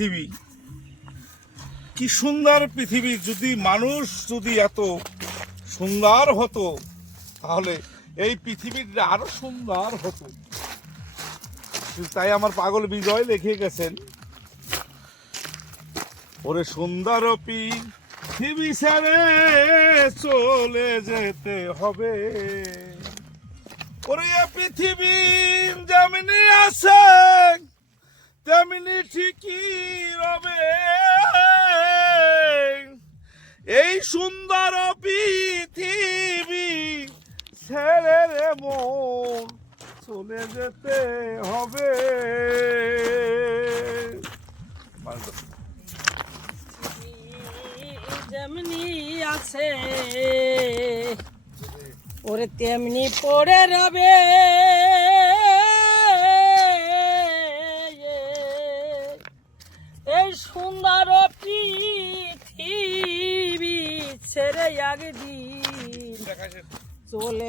পৃথিবী কি সুন্দর পৃথিবী, যদি মানুষ যদি এত সুন্দর হতো তাহলে এই পৃথিবীটা আরো সুন্দর হতো। তাই আমার পাগল বিজয় লিখে গেছেন, ওরে সুন্দর পৃথিবী ছেড়ে চলে যেতে হবে, ওরে পৃথিবী যেমনি আছে তেমনি ঠিকই রবে, এই সুন্দর পৃথিবী ছেড়ে রে মন চলে যেতে হবে। যেমনি আছে ওরে তেমনি পড়ে রবে, এই সুন্দর পৃথিবী ছেড়ে একদিন চলে